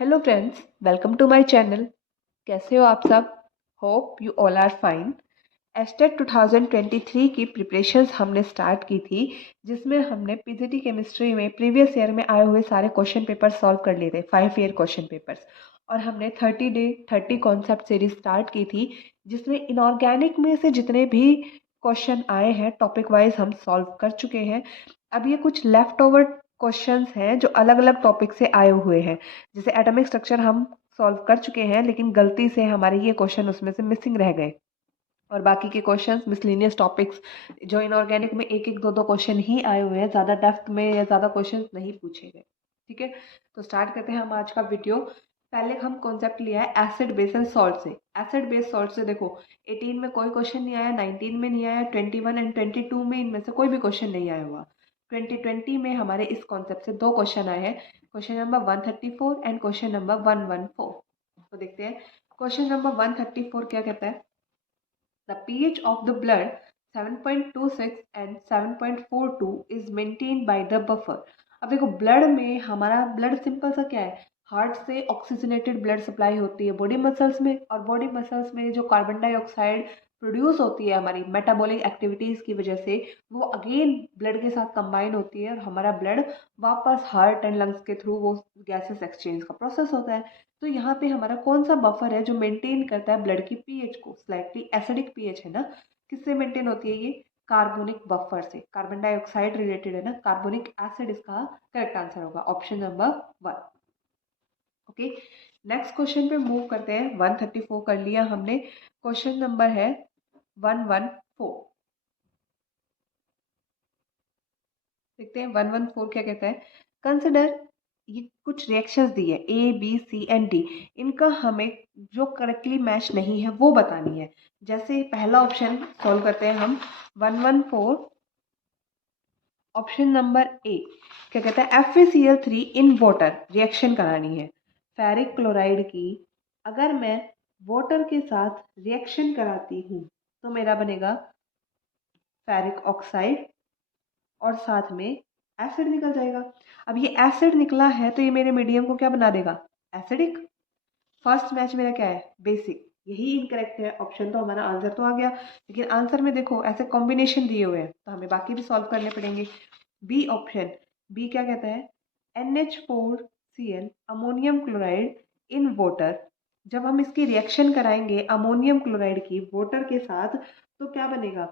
Hello friends, welcome to my channel. कैसे हो आप सब? Hope you all are fine. एस्टेट 2023 की प्रिपरेशंस हमने स्टार्ट की थी, जिसमें हमने पीजीटी केमिस्ट्री में प्रीवियस ईयर में आए हुए सारे क्वेश्चन पेपर सॉल्व कर लिए थे, 5 ईयर क्वेश्चन पेपर्स। और हमने 30 डे 30 कॉन्सेप्ट सीरीज स्टार्ट की थी, जिसमें इनऑर्गेनिक में से जितने भी क्वेश्चन आए हैं टॉपिक वाइज हम सॉल्व कर चुके हैं। अब ये कुछ लेफ्ट ओवर क्वेश्चंस हैं जो अलग अलग टॉपिक से आए हुए हैं। जैसे एटॉमिक स्ट्रक्चर हम सॉल्व कर चुके हैं, लेकिन गलती से हमारे ये क्वेश्चन उसमें से मिसिंग रह गए। और बाकी के क्वेश्चंस मिसलिनियस टॉपिक्स जो इनऑर्गेनिक में एक एक दो दो क्वेश्चन ही आए हुए हैं, ज़्यादा डेप्थ में या ज़्यादा क्वेश्चंस नहीं पूछे गए। ठीक है, तो स्टार्ट करते हैं हम आज का वीडियो। पहले हम कॉन्सेप्ट लिया है एसिड बेस एंड सॉल्ट से। एसिड बेस सॉल्ट से देखो, 18 में कोई क्वेश्चन नहीं आया, 19 में नहीं आया, 21 एंड 22 में इनमें से कोई भी क्वेश्चन नहीं आया हुआ। 2020 में हमारे इस कॉन्सेप्ट से दो क्वेश्चन आए हैं, question number 134 and question number 114। तो देखते हैं क्वेश्चन नंबर 134 क्या कहता है। The pH of the blood 7.26 and 7.42 is maintained by the buffer। अब देखो, ब्लड में हमारा ब्लड सिंपल सा क्या है, हार्ट से ऑक्सीजनेटेड ब्लड सप्लाई होती है बॉडी मसल्स में, और बॉडी मसल्स में जो कार्बन डाइऑक्साइड प्रोड्यूस होती है हमारी मेटाबॉलिक एक्टिविटीज़ की वजह से, वो अगेन ब्लड के साथ कंबाइन होती है और हमारा ब्लड वापस हार्ट एंड लंग्स के थ्रू वो गैसेस एक्सचेंज का प्रोसेस होता है। तो यहाँ पे हमारा कौन सा बफर है जो मेंटेन करता है ब्लड की पीएच को? स्लाइटली एसिडिक पीएच है ना। किससे मेंटेन होती है ये? कार्बोनिक बफर से। कार्बन डाइऑक्साइड रिलेटेड है ना, कार्बोनिक एसिड इसका करेक्ट आंसर होगा, option number 1। Okay, next question पे मूव करते हैं। 134 कर लिया हमने, क्वेश्चन नंबर है 114। देखते हैं 114 क्या कहता है। कंसिडर, ये कुछ रिएक्शंस दी है A B C and D, इनका हमें जो करेक्टली मैच नहीं है वो बतानी है। जैसे पहला ऑप्शन सॉल्व करते हैं हम। 114 ऑप्शन नंबर ए क्या कहता है, FeCl3 इन वाटर रिएक्शन करानी है फेरिक क्लोराइड की। अगर मैं वाटर के साथ रिएक्शन कराती हूँ तो मेरा बनेगा फेरिक ऑक्साइड और साथ में एसिड निकल जाएगा। अब ये एसिड निकला है तो ये मेरे मीडियम को क्या बना देगा? एसिडिक। फर्स्ट मैच मेरा क्या है? बेसिक। यही इनकरेक्ट है, ऑप्शन तो हमारा आंसर तो आ गया, लेकिन आंसर में देखो ऐसे कॉम्बिनेशन दिए हुए हैं तो हमें बाकी भी सॉल्व करने पड़ेंगे। बी ऑप्शन, बी क्या कहता है, NH4Cl ammonium chloride in water. जब हम इसकी रिएक्शन कराएंगे अमोनियम क्लोराइड की वाटर के साथ तो क्या बनेगा?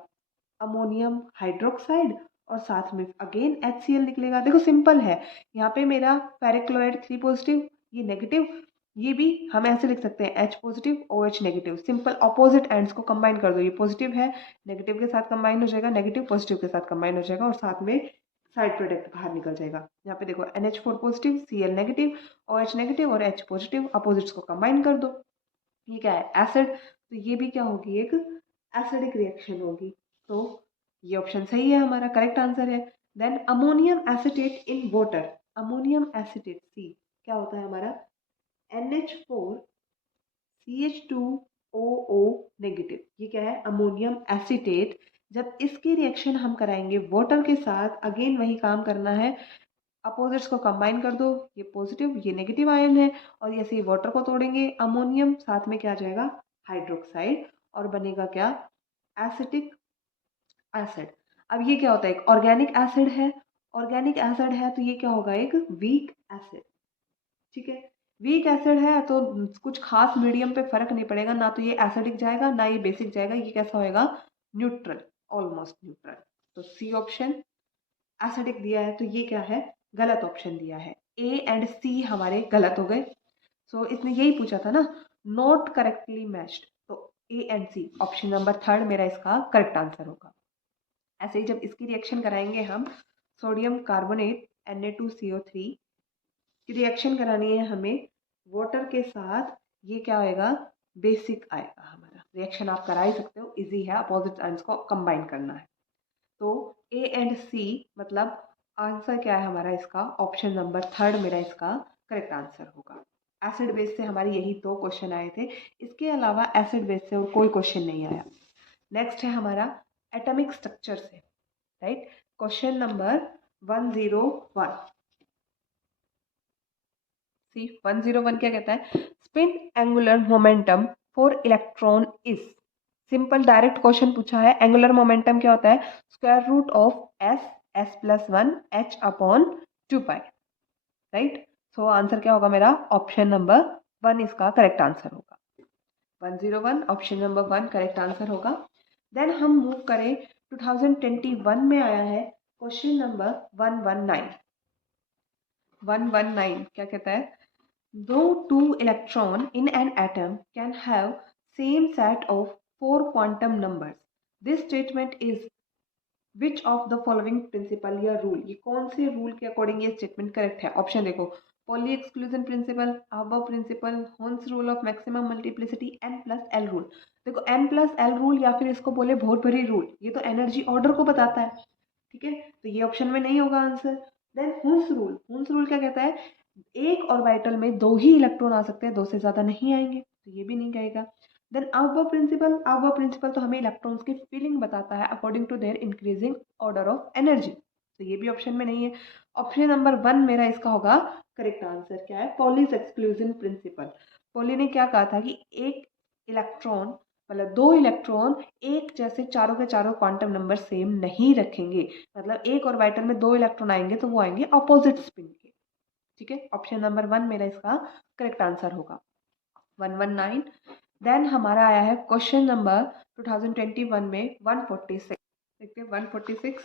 अमोनियम हाइड्रोक्साइड और साथ में अगेन HCl निकलेगा। देखो सिंपल है, यहाँ पे मेरा फेरिक क्लोराइड 3 पॉजिटिव, ये नेगेटिव। ये भी हम ऐसे लिख सकते हैं H positive OH negative. Simple opposite ends को कंबाइन कर दो, ये पॉजिटिव है नेगेटिव के साथ कंबाइन हो जाएगा, नेगेटिव पॉजिटिव के साथ कंबाइन हो जाएगा और साथ में साइड प्रोडक्ट बाहर निकल जाएगा। यहाँ पे देखो NH4 positive Cl negative OH negative और H पॉजिटिव, अपोजिट्स को कंबाइन कर दो। ये क्या है? एसिड। तो ये भी क्या होगी? एक एसिडिक रिएक्शन होगी। तो ये ऑप्शन सही है, हमारा करेक्ट आंसर है। Then ammonium acetate in water, ammonium acetate सी क्या होता है हमारा? NH4CH2OO negative. ये क्या है? Ammonium acetate. जब इसकी रिएक्शन हम कराएंगे वाटर के साथ, अगेन वही काम करना है, अपोजिट्स को कंबाइन कर दो, ये पॉजिटिव ये नेगेटिव आयन है, और ऐसे ही वाटर को तोड़ेंगे, अमोनियम साथ में क्या आ जाएगा? हाइड्रोक्साइड, और बनेगा क्या? Acetic acid. अब ये क्या होता है? एक ऑर्गेनिक एसिड है, ऑर्गेनिक एसिड है तो ये क्या होगा? एक वीक एसिड। ठीक है, वीक एसिड है तो कुछ खास मीडियम पे फर्क नहीं पड़ेगा, ना तो ये एसिडिक जाएगा ना ये बेसिक जाएगा, ये कैसा होएगा? Neutral, almost neutral. तो सी ऑप्शन एसिडिक दिया है तो ये क्या है? गलत ऑप्शन दिया है। ए एंड सी हमारे गलत हो गए। सो इसने यही पूछा था ना, नॉट करेक्टली मैच्ड, तो A and C option number 3 मेरा इसका करेक्ट आंसर होगा। ऐसे ही जब इसकी रिएक्शन कराएंगे हम, सोडियम कार्बोनेट Na2CO3 की रिएक्शन करानी है हमें वाटर के साथ, ये क्या होएगा? बेसिक आएगा हमारा। रिएक्शन आप करा ही सकते हो, इजी है, अपोजिट एंड्स को कंबाइन करना है। तो ए एंड सी मतलब आंसर क्या है हमारा इसका? ऑप्शन नंबर 3 मेरा इसका करेक्ट आंसर होगा। एसिड बेस से हमारे यही दो क्वेश्चन आए थे, इसके अलावा एसिड बेस से और कोई क्वेश्चन नहीं आया। नेक्स्ट है हमारा एटॉमिक स्ट्रक्चर से, राइट। क्वेश्चन नंबर 101, सी 101 क्या कहता है, spin angular momentum for electron is, simple direct question पूछा है। एंगुलर मोमेंटम क्या होता है, square root of s+1 h/2π, right. So answer क्या होगा मेरा, ऑप्शन नंबर 1 इसका करेक्ट आंसर होगा। 101 ऑप्शन नंबर 1 करेक्ट आंसर होगा। देन हम मूव करें 2021 में आया है क्वेश्चन नंबर 119। 119 क्या कहता है, दो two electron in an atom can have same set of 4 quantum numbers, this statement is which of the following principle या रूल, ये कौन से रूल के अकॉर्डिंग ये स्टेटमेंट करेक्ट है। ऑप्शन देखो, Pauli exclusion principle, aufbau principle, Hund's rule of maximum multiplicity, n+l rule. देखो n+l rule या फिर इसको बोले भोरभरी रूल, ये तो एनर्जी ऑर्डर को बताता है, ठीक है, तो ये ऑप्शन में नहीं होगा answer. Then Hund's rule, Hund's rule क्या कहता है, एक ऑर्बिटल में 2 ही इलेक्ट्रॉन आ सकते हैं, 2 से ज्यादा नहीं आएंगे, तो ये भी नहीं कहेगा। Then aufbau principle, aufbau principle तो हमें इलेक्ट्रॉन्स की फीलिंग बताता है according to their increasing order of energy, तो ये भी ऑप्शन में नहीं है। ऑप्शन नंबर 1 मेरा इसका होगा करेक्ट आंसर। क्या है, पॉलीज एक्सक्लूजन प्रिंसिपल। पॉली ने क्या कहा था कि एक इलेक्ट्रॉन मतलब 2 इलेक्ट्रॉन एक जैसे चारों के चारों क्वांटम नंबर सेम नहीं रखेंगे, मतलब एक ऑर्बिटल में 2 इलेक्ट्रॉन आएंगे तो वो आएंगे अपोजिट स्पिन के, ठीक है। ऑप्शन नंबर 1 मेरा इसका करेक्ट आंसर होगा। 119। देन हमारा आया है क्वेश्चन नंबर 2021 में 146, देखते हैं 146।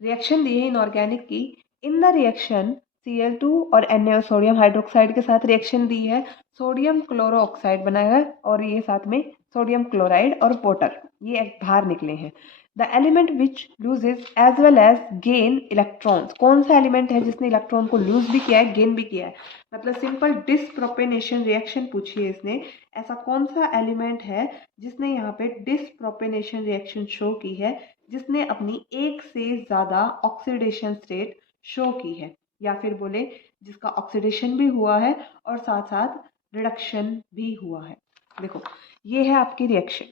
रिएक्शन दी है इनऑर्गेनिक की, इन द रिएक्शन Cl2 और Na सोडियम हाइड्रोक्साइड के साथ रिएक्शन दी है, सोडियम क्लोरो ऑक्साइड बनाएगा और ये साथ में सोडियम क्लोराइड और वाटर ये बाहर निकले हैं। The element which loses as well as gain electrons, कौन सा एलिमेंट है जिसने इलेक्ट्रॉन को लूज भी किया है गेन भी किया है, मतलब सिंपल डिसप्रोपेनेशन रिएक्शन पूछी है इसने, ऐसा कौन सा एलिमेंट है जिसने यहाँ पे डिसप्रोपेनेशन रिएक्शन शो की है, जिसने अपनी एक से ज्यादा ऑक्सीडेशन स्टेट शो की है, या फिर बोले जिसका ऑक्सीडेशन भी हुआ है और साथ साथ रिडक्शन भी हुआ है। देखो ये है आपकी रिएक्शन,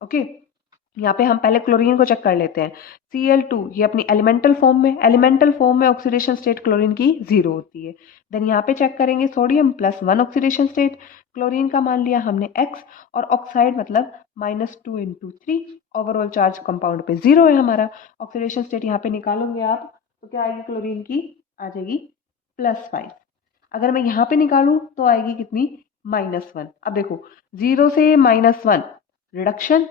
ओके। यहाँ पे हम पहले क्लोरीन को चेक कर लेते हैं। Cl2 ये अपनी एलिमेंटल फॉर्म में ऑक्सीडेशन स्टेट क्लोरीन की 0 होती है। देन यहाँ पे चेक करेंगे सोडियम +1 ऑक्सीडेशन स्टेट, क्लोरीन का मान लिया हमने x और ऑक्साइड मतलब -2 × 3, ओवरऑल चार्ज कंपाउंड पे 0 है हमारा। ऑक्सीडेशन स्टेट यहाँ पे निकालोगे आप तो क्या आएगी, क्लोरीन की आ जाएगी +5। अगर मैं यहाँ पे निकालूं तो आएगी कितनी, -1। अब देखो 0 से -1 रिडक्शन,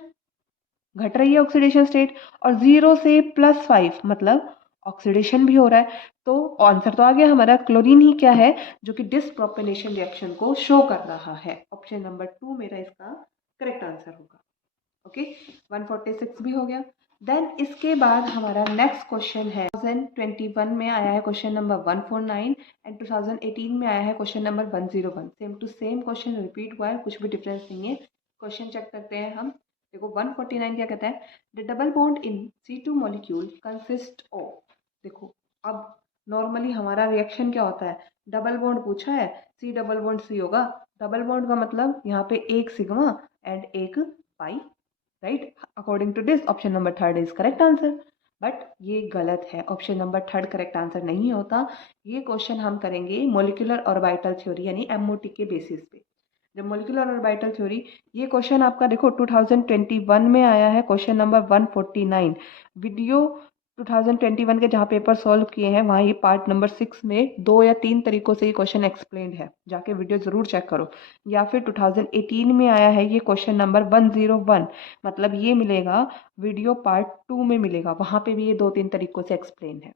घट रही है ऑक्सीडेशन स्टेट, और 0 से +5 मतलब ऑक्सीडेशन भी हो रहा है। तो आंसर तो आ गया हमारा, क्लोरीन ही क्या है जो कि डिसप्रोपेनेशन रिएक्शन को शो कर रहा है। ऑप्शन नंबर 2 मेरा इसका करेक्ट आंसर होगा, ओके। 146 भी हो गया। देन इसके बाद हमारा नेक्स्ट क्वेश्चन है 2021 में आया है क्वेश्चन नंबर 149 एंड 2018 में आया है question number 101। Same to same question repeat हुआ है, कुछ भी डिफरेंस नहीं है। क्वेश्चन चेक करते हैं हम। देखो 149 क्या कहता है, the double bond in C2 molecule consist of. देखो अब नॉर्मली हमारा रिएक्शन क्या होता है, डबल बॉन्ड पूछा है, C डबल बॉन्ड C होगा। डबल बॉन्ड का मतलब यहाँ पे एक सिग्मा एंड एक pi, right. According to this option number 3 is correct answer, but ये गलत है, ऑप्शन नंबर 3 करेक्ट आंसर नहीं होता। ये क्वेश्चन हम करेंगे मॉलिक्यूलर ऑर्बिटल थ्योरी यानी MOT के बेसिस पे। जब मॉलिक्यूलर ऑर्बिटल थ्योरी, ये क्वेश्चन आपका देखो 2021 में आया है क्वेश्चन नंबर 149। वीडियो 2021 के जहाँ पेपर सॉल्व किए हैं वहाँ ये पार्ट नंबर 6 में 2 या 3 तरीकों से ये क्वेश्चन एक्सप्लेन्ड है, जाके वीडियो जरूर चेक करो। या फिर 2018 में आया है ये क्वेश्चन नंबर 101, मतलब ये मिलेगा वीडियो पार्ट 2 में मिलेगा, वहाँ पे भी ये 2-3 तरीकों से एक्सप्लेन है,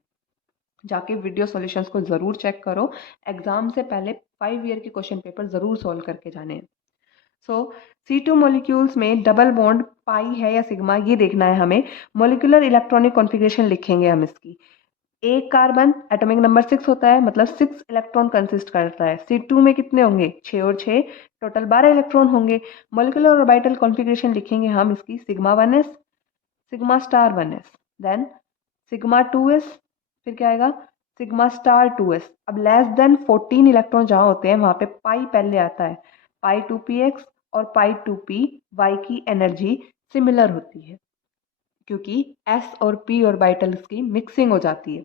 जाके वीडियो सॉल्यूशंस को ज़रूर चेक करो। एग्जाम से पहले 5 ईयर के क्वेश्चन पेपर ज़रूर सॉल्व करके जाने हैं। सो C2 मॉलिक्यूल्स में डबल बॉन्ड पाई है या सिग्मा, ये देखना है हमें। मॉलिक्यूलर इलेक्ट्रॉनिक कॉन्फ़िगरेशन लिखेंगे हम इसकी। एक कार्बन एटॉमिक नंबर 6 होता है, मतलब 6 इलेक्ट्रॉन कंसिस्ट करता है। C2 में कितने होंगे, 6 और 6 टोटल 12 इलेक्ट्रॉन होंगे। मॉलिक्यूलर ऑर्बिटल कॉन्फ़िगरेशन लिखेंगे हम इसकी, sigma 1s, sigma star 1s, then sigma 2s, फिर क्या आएगा, सिग्मा स्टार 2s। अब लेस देन 14 इलेक्ट्रॉन जहाँ होते हैं वहाँ पे पाई पहले आता है। पाई 2px और पाई 2p y की एनर्जी सिमिलर होती है क्योंकि s और p ऑर्बिटल्स की मिक्सिंग हो जाती है।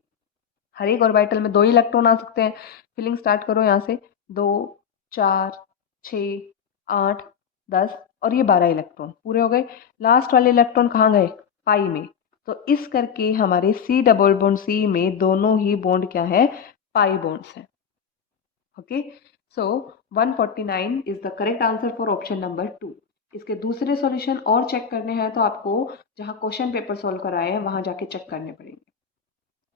हर एक ऑर्बिटल में 2 ही इलेक्ट्रॉन आ सकते हैं। फिलिंग स्टार्ट करो यहाँ से, 2, 4, 6, 8, 10 और ये 12 इलेक्ट्रॉन पूरे हो गए। लास्ट वाले इलेक्ट्रॉन कहाँ गए? पाई में। तो इस करके हमारे C डबल बॉन्ड C में दोनों ही बॉन्ड क्या है? पाई बॉन्ड्स हैं। Okay, so 149 is the correct answer for option number 2। इसके दूसरे सॉल्यूशन और चेक करने हैं तो आपको जहाँ क्वेश्चन पेपर सॉल्व कराए हैं वहां जाके चेक करने पड़ेंगे।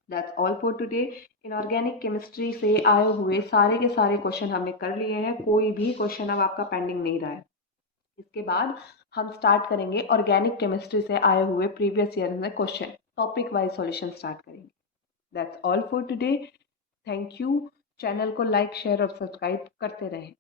That's all for today. In organic chemistry से आए हुए सारे के सारे क्वेश्चन हमने कर लिए हैं, कोई भी क्वेश्चन अब आपका पेंडिंग नहीं रहा है। इसके बाद हम स्टार्ट करेंगे ऑर्गेनिक केमिस्ट्री से आए हुए प्रीवियस ईयर में question, topic wise solution start करेंगे। That's all for today. Thank you. Channel को लाइक, शेयर और सब्सक्राइब करते रहें।